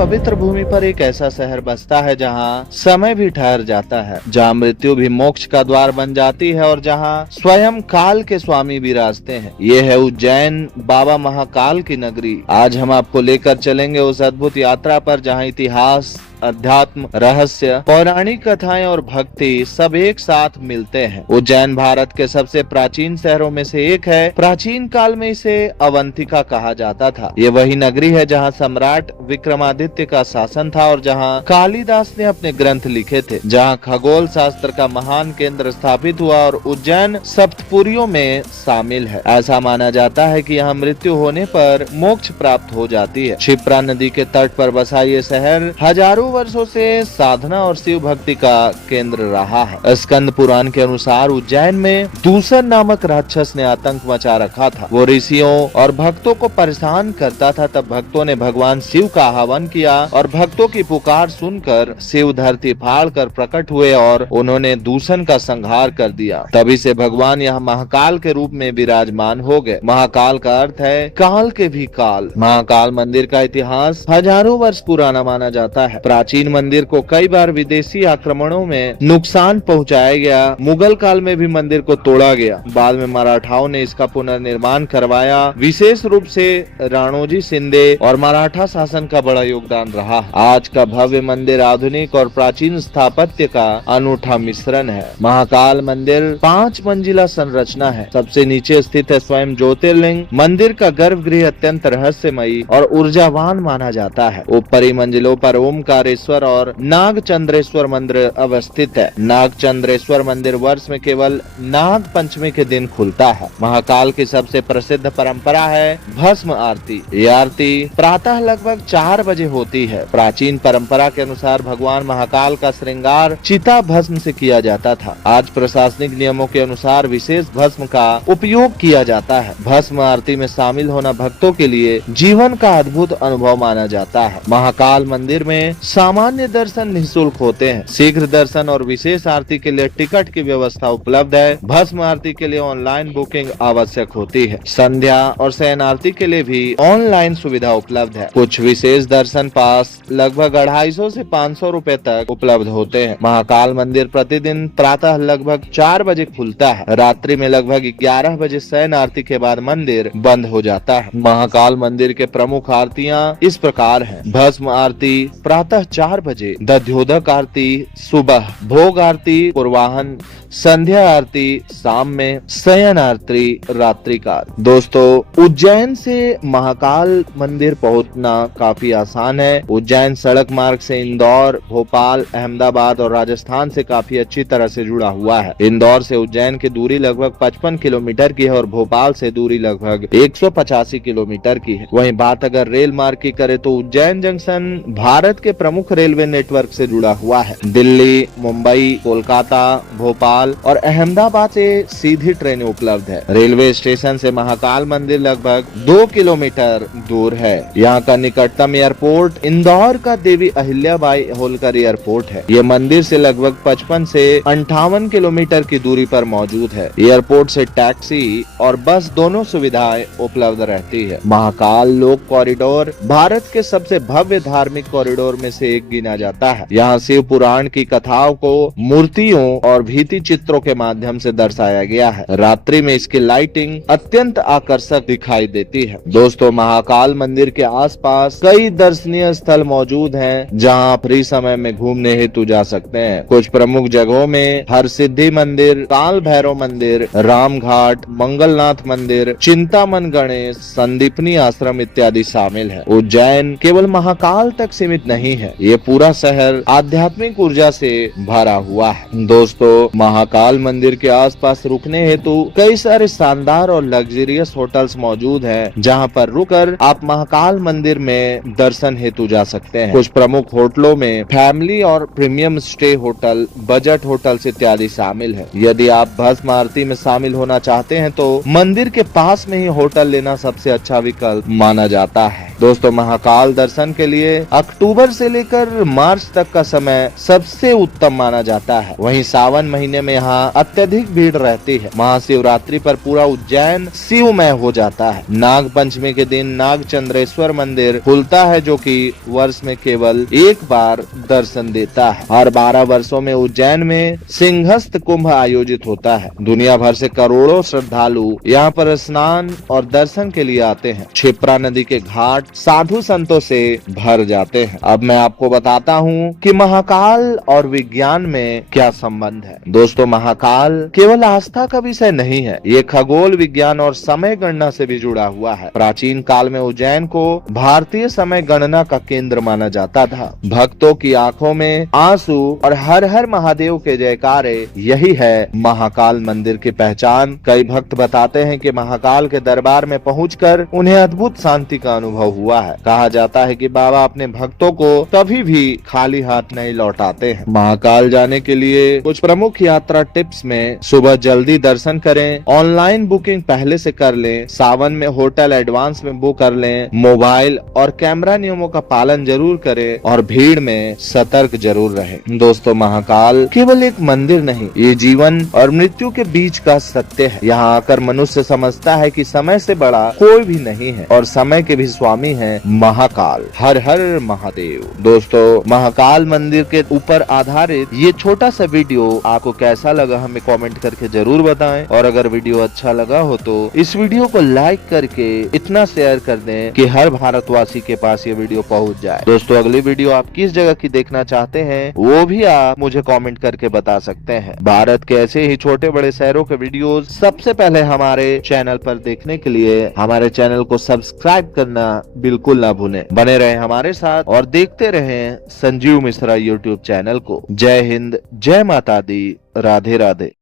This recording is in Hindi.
पवित्र भूमि पर एक ऐसा शहर बसता है जहाँ समय भी ठहर जाता है, जहाँ मृत्यु भी मोक्ष का द्वार बन जाती है और जहाँ स्वयं काल के स्वामी विराजते हैं। ये है उज्जैन, बाबा महाकाल की नगरी। आज हम आपको लेकर चलेंगे उस अद्भुत यात्रा पर जहाँ इतिहास, अध्यात्म, रहस्य, पौराणिक कथाएं और भक्ति सब एक साथ मिलते हैं। उज्जैन भारत के सबसे प्राचीन शहरों में से एक है। प्राचीन काल में इसे अवंतिका कहा जाता था। ये वही नगरी है जहां सम्राट विक्रमादित्य का शासन था और जहां कालिदास ने अपने ग्रंथ लिखे थे, जहां खगोल शास्त्र का महान केंद्र स्थापित हुआ और उज्जैन सप्तपुरियों में शामिल है। ऐसा माना जाता है कि यहाँ मृत्यु होने पर मोक्ष प्राप्त हो जाती है। क्षिप्रा नदी के तट पर बसा ये शहर हजारों वर्षों से साधना और शिव भक्ति का केंद्र रहा है। स्कंद पुराण के अनुसार उज्जैन में दूषण नामक राक्षस ने आतंक मचा रखा था। वो ऋषियों और भक्तों को परेशान करता था। तब भक्तों ने भगवान शिव का आह्वान किया और भक्तों की पुकार सुनकर शिव धरती फाड़ कर प्रकट हुए और उन्होंने दूषण का संहार कर दिया। तभी से भगवान यहाँ महाकाल के रूप में विराजमान हो गए। महाकाल का अर्थ है काल के भी काल। महाकाल मंदिर का इतिहास हजारों वर्ष पुराना माना जाता है। प्राचीन मंदिर को कई बार विदेशी आक्रमणों में नुकसान पहुंचाया गया। मुगल काल में भी मंदिर को तोड़ा गया। बाद में मराठाओं ने इसका पुनर्निर्माण करवाया। विशेष रूप से राणोजी शिंदे और मराठा शासन का बड़ा योगदान रहा। आज का भव्य मंदिर आधुनिक और प्राचीन स्थापत्य का अनूठा मिश्रण है। महाकाल मंदिर 5 मंजिला संरचना है। सबसे नीचे स्थित है स्वयं ज्योतिर्लिंग। मंदिर का गर्भगृह अत्यंत रहस्यमयी और ऊर्जावान माना जाता है। ऊपरी मंजिलों पर ओमकारेश्वर और नागचंद्रेश्वर मंदिर अवस्थित है। नागचंद्रेश्वर मंदिर वर्ष में केवल नाग पंचमी के दिन खुलता है। महाकाल की सबसे प्रसिद्ध परंपरा है भस्म आरती। यह आरती प्रातः लगभग 4 बजे होती है। प्राचीन परंपरा के अनुसार भगवान महाकाल का श्रृंगार चिता भस्म से किया जाता था। आज प्रशासनिक नियमों के अनुसार विशेष भस्म का उपयोग किया जाता है। भस्म आरती में शामिल होना भक्तों के लिए जीवन का अद्भुत अनुभव माना जाता है। महाकाल मंदिर में सामान्य दर्शन निःशुल्क होते हैं। शीघ्र दर्शन और विशेष आरती के लिए टिकट की व्यवस्था उपलब्ध है। भस्म आरती के लिए ऑनलाइन बुकिंग आवश्यक होती है। संध्या और शयन आरती के लिए भी ऑनलाइन सुविधा उपलब्ध है। कुछ विशेष दर्शन पास लगभग 250 से 500 रुपए तक उपलब्ध होते हैं। महाकाल मंदिर प्रतिदिन प्रातः लगभग 4 बजे खुलता है। रात्रि में लगभग 11 बजे शयन आरती के बाद मंदिर बंद हो जाता है। महाकाल मंदिर के प्रमुख आरतियाँ इस प्रकार है। भस्म आरती प्रातः 4 बजे, दध्योदक आरती सुबह, भोग आरती पूर्वाहन, संध्या आरती शाम में, शयन आरती रात्रि काल। दोस्तों, उज्जैन से महाकाल मंदिर पहुंचना काफी आसान है। उज्जैन सड़क मार्ग से इंदौर, भोपाल, अहमदाबाद और राजस्थान से काफी अच्छी तरह से जुड़ा हुआ है। इंदौर से उज्जैन की दूरी लगभग 55 किलोमीटर की है और भोपाल से दूरी लगभग 185 किलोमीटर की है। वहीं बात अगर रेल मार्ग की करे तो उज्जैन जंक्शन भारत के प्रमुख रेलवे नेटवर्क से जुड़ा हुआ है। दिल्ली, मुंबई, कोलकाता, भोपाल और अहमदाबाद से सीधी ट्रेनें उपलब्ध है। रेलवे स्टेशन से महाकाल मंदिर लगभग 2 किलोमीटर दूर है। यहाँ का निकटतम एयरपोर्ट इंदौर का देवी अहिल्याबाई होलकर एयरपोर्ट है। ये मंदिर से लगभग 55 से 58 किलोमीटर की दूरी पर मौजूद है। एयरपोर्ट से टैक्सी और बस दोनों सुविधाएं उपलब्ध रहती है। महाकाल लोक कॉरिडोर भारत के सबसे भव्य धार्मिक कॉरिडोर में से एक गिना जाता है। यहाँ शिव पुराण की कथाओं को मूर्तियों और भित्ति चित्रों के माध्यम से दर्शाया गया है। रात्रि में इसकी लाइटिंग अत्यंत आकर्षक दिखाई देती है। दोस्तों, महाकाल मंदिर के आसपास कई दर्शनीय स्थल मौजूद हैं, जहां आप फ्री समय में घूमने हेतु जा सकते हैं। कुछ प्रमुख जगहों में हरसिद्धि मंदिर, काल भैरव मंदिर, राम घाट, मंगलनाथ मंदिर, चिंतामन गणेश, संदीपनी आश्रम इत्यादि शामिल है। उज्जैन केवल महाकाल तक सीमित नहीं है, ये पूरा शहर आध्यात्मिक ऊर्जा से भरा हुआ है। दोस्तों, महाकाल मंदिर के आसपास रुकने हेतु कई सारे शानदार और लग्जरियस होटल्स मौजूद हैं, जहां पर रुककर आप महाकाल मंदिर में दर्शन हेतु जा सकते हैं। कुछ प्रमुख होटलों में फैमिली और premium stay hotel, budget hotels इत्यादि शामिल है। यदि आप भस्म आरती में शामिल होना चाहते हैं तो मंदिर के पास में ही होटल लेना सबसे अच्छा विकल्प माना जाता है। दोस्तों, महाकाल दर्शन के लिए अक्टूबर से लेकर मार्च तक का समय सबसे उत्तम माना जाता है। वहीं सावन महीने में यहाँ अत्यधिक भीड़ रहती है। महाशिवरात्रि पर पूरा उज्जैन शिवमय हो जाता है। नाग पंचमी के दिन नागचंद्रेश्वर मंदिर खुलता है, जो कि वर्ष में केवल एक बार दर्शन देता है। हर 12 वर्षों में उज्जैन में सिंहस्थ कुंभ आयोजित होता है। दुनिया भर से करोड़ों श्रद्धालु यहाँ पर स्नान और दर्शन के लिए आते हैं। क्षिप्रा नदी के घाट साधु संतों से भर जाते हैं। अब मैं आपको बताता हूँ कि महाकाल और विज्ञान में क्या संबंध है। दोस्तों, महाकाल केवल आस्था का विषय नहीं है, ये खगोल विज्ञान और समय गणना से भी जुड़ा हुआ है। प्राचीन काल में उज्जैन को भारतीय समय गणना का केंद्र माना जाता था। भक्तों की आंखों में आंसू और हर हर महादेव के जयकारे, यही है महाकाल मंदिर की पहचान। कई भक्त बताते हैं कि महाकाल के दरबार में पहुंचकर उन्हें अद्भुत शांति का अनुभव हुआ है। कहा जाता है कि बाबा अपने भक्तों को कभी भी खाली हाथ नहीं लौटाते हैं। महाकाल जाने के लिए कुछ प्रमुख यात्रा टिप्स में सुबह जल्दी दर्शन करें, ऑनलाइन बुकिंग पहले से कर लें, सावन में होटल एडवांस में बुक कर लें, मोबाइल और कैमरा नियमों का पालन जरूर करें और भीड़ में सतर्क जरूर रहें। दोस्तों, महाकाल केवल एक मंदिर नहीं, ये जीवन और मृत्यु के बीच का सत्य है। यहाँ आकर मनुष्य समझता है कि समय से बड़ा कोई भी नहीं है और समय के भी स्वामी है महाकाल। हर हर महादेव। दोस्तों, महाकाल मंदिर के ऊपर आधारित ये छोटा सा वीडियो आपको कैसा लगा हमें कमेंट करके जरूर बताएं, और अगर वीडियो अच्छा लगा हो तो इस वीडियो को लाइक करके इतना शेयर कर दें कि हर भारतवासी के पास ये वीडियो पहुंच जाए। दोस्तों, अगली वीडियो आप किस जगह की देखना चाहते हैं वो भी आप मुझे कमेंट करके बता सकते हैं। भारत के ऐसे ही छोटे बड़े शहरों के वीडियोस सबसे पहले हमारे चैनल पर देखने के लिए हमारे चैनल को सब्सक्राइब करना बिल्कुल ना भूलें। बने रहें हमारे साथ और देखते रहें संजीव मिश्रा यूट्यूब चैनल को। जय हिंद, जय माता दी, राधे राधे।